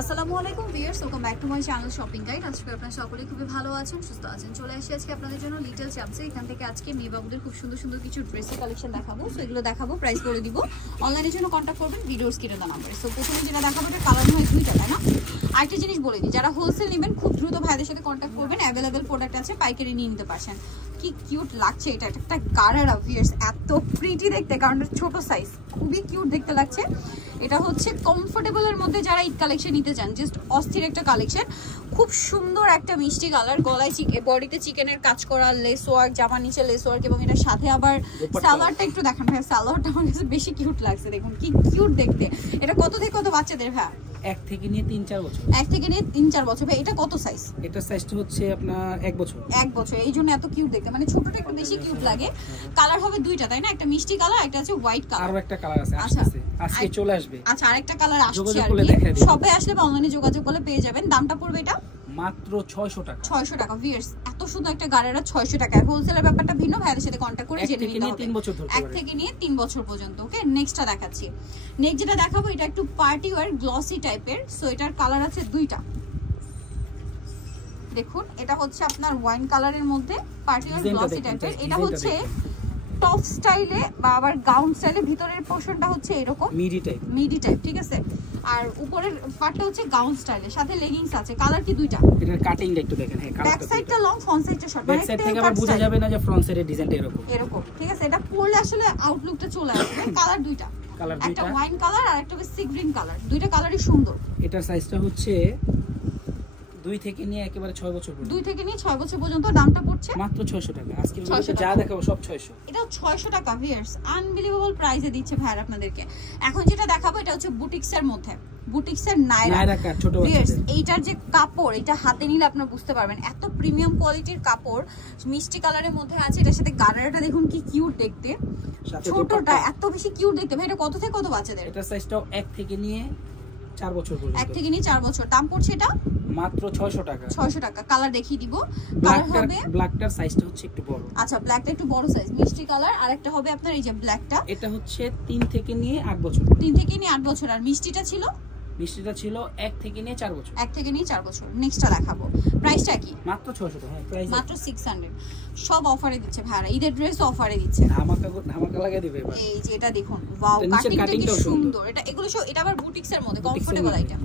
আসসালামু আলাইকুম viewers, welcome back to my channel shopping guide. আজকে আপনারা সকলে খুবই ভালো আছেন, সুস্থ আছেন। চলে আসি আজকে আপনাদের জন্য লিটল চ্যাম্পসে। এখান থেকে আজকে মেয়ে বাবুদের খুব সুন্দর সুন্দর কিছু ড্রেসের কালেকশন দেখাবো। সো এগুলো দেখাবো, প্রাইস বলে দিব। অনলাইনের জন্য কন্ট্যাক্ট করবেন ভিডিওর স্ক্রিনে দেওয়া নাম্বারে। সো প্রথমে যেটা দেখাবো এটা কালার হয় দুইটা, তাই না? আরেকটা জিনিস বলে দিই, যারা হোলসেল নেবেন খুব দ্রুত ভাইদের সাথে কন্ট্যাক্ট করবেন। অ্যাভেলেবেল প্রোডাক্ট আছে, পাইকারি নিয়ে নিতে পারছেন। কি কিউট লাগছে এটা, একটা গারারা ভিউয়ার্স, এত প্রিটি দেখতে, কারণ ছোট সাইজ, খুবই কিউট দেখতে লাগছে। এটা হচ্ছে কমফোর্টেবলের মধ্যে যারা ঈদ কালেকশন নিতে চান, জাস্ট অস্থির একটা কালেকশন। খুব সুন্দর একটা মিষ্টি কালার, গলায় বডিতে চিকেনের কাজ করা, লেস ওয়ার্ক, জামা নিচে লেস ওয়ার্ক, এবং এটার সাথে আবার সালোয়ারটা একটু দেখান ভাই। সালোয়ারটা আমার কাছে বেশি কিউট লাগছে, দেখুন কি কিউট দেখতে। এটা কত থেকে কত বাচ্চাদের ভাই? 1 থেকে নিয়ে 3-4 বছর। 1 থেকে নিয়ে 3-4 বছর। ভাই এটা কত সাইজ? এটা সাইজটা হচ্ছে আপনার 1 বছর। 1 বছর, এই জন্য এত কিউট দেখতে, মানে ছোটটা একটু বেশি কিউট লাগে। কালার হবে দুইটা, তাই না? একটা মিষ্টি কালার, একটা আছে হোয়াইট কালার। আরো একটা কালার আছে, আসছে আজকে চলে আসবে। আচ্ছা, আরেকটা কালার আসছে আর কি। সবে আসলে বা অনলাইনে যোগাযোগ করলে পেয়ে যাবেন। দামটা পড়বে এটা মাত্র 600 টাকা। 600 টাকা ভিউয়ার্স, এত সুন্দর একটা গাড়িরা 600 টাকা। হোলসেলের ব্যাপারটা ভিন্ন, ভাইদের সাথে কন্টাক্ট করে জেনে নিতে হবে। 1 থেকে নিয়ে 3 বছর পর্যন্ত। ওকে, নেক্সটটা দেখাচ্ছি। নেক্সট যেটা দেখাবো এটা একটু পার্টি ওয়্যার গ্লসি টাইপের। সো এটার কালার আছে দুইটা, দেখুন। এটা হচ্ছে আপনার ওয়াইন কালারের মধ্যে পার্টি ওয়্যার গ্লসি টাইপের। এটা হচ্ছে টপ স্টাইলে বা আবার গাউন স্টাইলে, ভিতরের পোরশনটা হচ্ছে এরকম মিডি টাইপ, ঠিক আছে? আর উপরের পার্টটা হচ্ছে গাউন স্টাইলে, সাথে লেগিংস আছে। কালার কি দুইটা? এটার কাটিংটা একটু দেখেন। হ্যাঁ, ব্যাক সাইডটা লং, ফ্রন্ট সাইডটা শর্ট। ব্যাক সাইড থেকে আবার বোঝা যাবে না যে ফ্রন্ট সাইডের ডিজাইনটা এরকম, ঠিক আছে? এটা পরলে আসলে আউটলুকটা চলে আসবে। কালার দুইটা, একটা ওয়াইন কালার আর একটা সি গ্রিন কালার। দুইটা কালারই সুন্দর। এটার সাইজটা হচ্ছে 2 থেকে নিয়ে একেবারে 6 বছর পর্যন্ত। 2 থেকে নিয়ে 6 বছর পর্যন্ত। দামটা পড়ছে মাত্র 600 টাকা। আজকে ভিডিওতে যা দেখাবো সব 600। এটা 600 টাকা ভিউয়ার্স, আনবিলিভেবল প্রাইসে দিচ্ছে ভাই আপনাদেরকে। এখন যেটা দেখাবো এটা হচ্ছে বুটিক্সের মধ্যে, বুটিক্সের নায়রা কাট ছোট ভিউয়ার্স। এইটার যে কাপড়, এটা হাতে নিলে আপনারা বুঝতে পারবেন এত প্রিমিয়াম কোয়ালিটির কাপড়, মিষ্টি কালারের মধ্যে আছে। এটার সাথে গারারাটা দেখুন কি কিউট দেখতে, ছোটটা এত বেশি কিউট দেখতে। ভাই এটা কত থেকে কত বাচ্চাদের? এটা সাইজটাও 1 থেকে নিয়ে 4 বছর পর্যন্ত। 1 থেকে নিয়ে 4 বছর। দাম পড়ছে এটা মাত্র 600 টাকা। 600 টাকা। কালার দেখিয়ে দিব। কালার হবে ব্ল্যাকটার সাইজটা হচ্ছে একটু বড়। আচ্ছা, ব্ল্যাকটা একটু বড় সাইজ, মিষ্টি কালার। আরেকটা হবে আপনার এই যে ব্ল্যাকটা, এটা হচ্ছে 3 থেকে নিয়ে 8 বছর। 3 থেকে নিয়ে 8 বছর। আর মিষ্টিটা ছিল 1 থেকে নিয়ে 4 বছর। 1 থেকে নিয়ে 4 বছর। নেক্সটটা দেখাবো, প্রাইসটা কি? মাত্র 600 টাকা। প্রাইস মাত্র 600। সব অফারে দিচ্ছে ভাইরা, ঈদের ড্রেস অফারে দিচ্ছে। ধামাকা লাগিয়ে দিবে এবার। এই যে এটা দেখুন, ওয়াও, কাটিংটা কি সুন্দর। এটা এগুলো সব, এটা আবার বুটিক্সের মধ্যে কমফোর্টেবল আইটেম।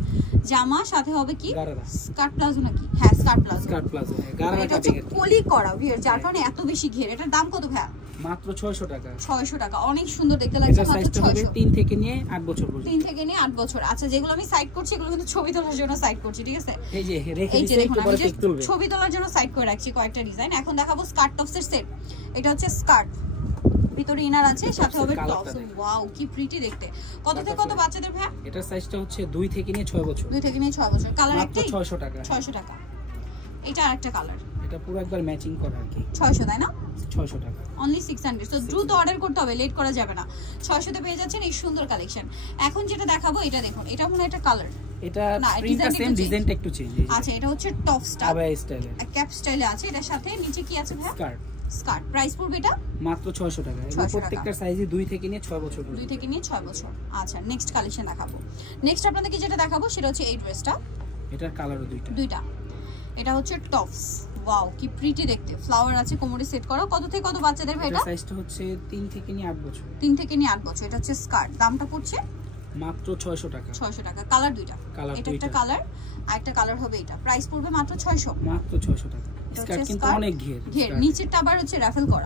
জামা সাথে হবে কি স্কার্ট প্লাজো নাকি? হ্যাঁ, স্কার্ট প্লাজো। গারারা এটা হচ্ছে পলি করা ভিউয়ার, যার কারণে এত বেশি ঘের। এটার দাম কত ভাই? মাত্র 600 টাকা। 600 টাকা। অনেক সুন্দর দেখতে লাগছে। মাত্র 600। 3 থেকে নিয়ে 8 বছর পর্যন্ত। 3 থেকে নিয়ে 8 বছর। আচ্ছা, যেগুলো আমি সাইড করছি এগুলো কিন্তু ছবি তোলার জন্য সাইড করছি, ঠিক আছে? এই যে রেখে দিচ্ছি, একটু পরে পিক তুলবে। ছবি তোলার জন্য সাইড করে রাখছি কয়েকটা ডিজাইন। এখন দেখাবো স্কার্ট টপসের সেট। এটা হচ্ছে স্কার্ট, ভিতরে ইনার আছে, সাথে হবে টপস। ওয়াও, কি প্রিটি দেখতে। কত থেকে কত বাচ্চাদের ভাই? এটার সাইজটা হচ্ছে 2 থেকে নিয়ে 6 বছর। 2 থেকে নিয়ে 6 বছর। কালার একটাই, 600 টাকা। 600 টাকা। এটা আরেকটা কালার, এটা পুরো একবার ম্যাচিং করা আর কি। 600, তাই না? 600 টাকা। অনলি 600। সো দ্রুত অর্ডার করতে হবে, লেট করা যাবে না। 600 তে পেয়ে যাচ্ছেন এই সুন্দর কালেকশন। এখন যেটা দেখাবো এটা দেখুন, এটা মনে একটা কালার, এটা প্রিন্টটা সেম, ডিজাইনটা একটু চেঞ্জ। আচ্ছা, এটা হচ্ছে টপ স্টাইল, আবায়া স্টাইলে, ক্যাপ স্টাইলে আছে। এটার সাথে নিচে কি আছে ভাই? স্কার্ট। প্রাইস পড়বে এটা মাত্র 600 টাকা। এবং প্রত্যেকটা সাইজই 2 থেকে নিয়ে 6 বছর পর্যন্ত। 2 থেকে নিয়ে 6 বছর। আচ্ছা, নেক্সট কালেকশন দেখাবো। নেক্সট আপনাদেরকে যেটা দেখাবো সেটা হচ্ছে এই ড্রেসটা। এটার কালারও দুইটা। এটা হচ্ছে টপস। ওয়াও, কি প্রিটি দেখতে। ফ্লাওয়ার আছে, কোমরে সেট করা। কত থেকে কত বাচ্চাদের ভাই এটা? সাইজটা হচ্ছে 3 থেকে নিয়ে 8 বছর। 3 থেকে নিয়ে 8 বছর। এটা হচ্ছে স্কার্ট। দামটা পড়ছে মাত্র 600 টাকা। 600 টাকা। কালার দুইটা, এটা একটা কালার আর একটা কালার হবে এটা। প্রাইস পড়বে মাত্র 600। মাত্র 600 টাকা। স্কার্ট কিন্তু অনেক ঘের। নিচেরটা আবার হচ্ছে রাফেল করা।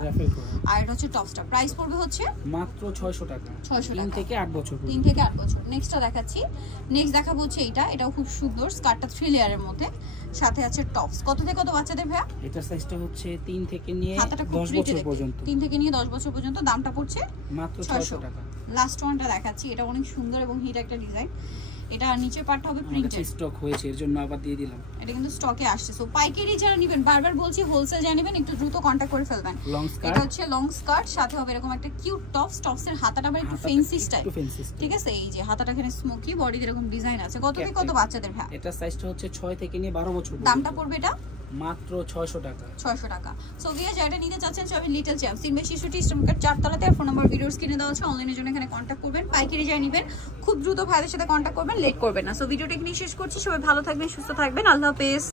আর এটা হচ্ছে টপসটা। প্রাইস পড়বে হচ্ছে মাত্র 600 টাকা। 600 টাকা। 3 থেকে 8 বছর। 3 থেকে 8 বছর। নেক্সটটা দেখাচ্ছি। নেক্সট দেখাবো হচ্ছে এইটা। এটাও খুব সুন্দর, স্কার্টটা 3 লেয়ারের মধ্যে, সাথে আছে টপস। কত থেকে কত বাচ্চাদের ভাই? এটার সাইজটা হচ্ছে 3 থেকে নিয়ে 10 বছর পর্যন্ত। 3 থেকে নিয়ে 10 বছর পর্যন্ত। দামটা পড়ছে মাত্র 600 টাকা। লাস্ট ওয়ানটা দেখাচ্ছি। এটা অনেক সুন্দর এবং হিট একটা ডিজাইন। এটা নিচে পার্টটা হবে প্রিন্টেড। স্টক হয়েছে, এর জন্য আবার দিয়ে দিলাম। এটা কিন্তু স্টকে আসছে। সো পাইকারি যারা নেবেন, বারবার বলছি হোলসেল যারা নেবেন একটু দ্রুত কন্টাক্ট করে ফেলবেন। এটা হচ্ছে লং স্কার্ট, সাথে হবে এরকম একটা কিউট টপস। টপসের হাতাটা আবার একটু ফ্যান্সি স্টাইল, ঠিক আছে? এই যে হাতাটা এখানে স্মোকি, বডিতে এরকম ডিজাইন আছে। কত থেকে কত বাচ্চাদের ভাই? এটা সাইজটা হচ্ছে 6 থেকে নিয়ে 12 বছর। দামটা পড়বে এটা মাত্র 600 টাকা। 600 টাকা। সো ভিয়া যেটা নিতে চাচ্ছেন সবাই লিটল চ্যাম্পস ইনভেস্ট 66 স্টমকার 4 তলাতে, আর ফোন নাম্বার ভিডিওস কিনে দেওয়া আছে, অনলাইনের জন্য এখানে কন্ট্যাক্ট করবেন। পাইকারি যাই নেবেন খুব দ্রুত ভাইদের সাথে কন্ট্যাক্ট করবেন, লেট করবেন না। সো ভিডিওটা এখানেই শেষ করছি, সবাই ভালো থাকবেন, সুস্থ থাকবেন, আল্লাহ হাফেজ।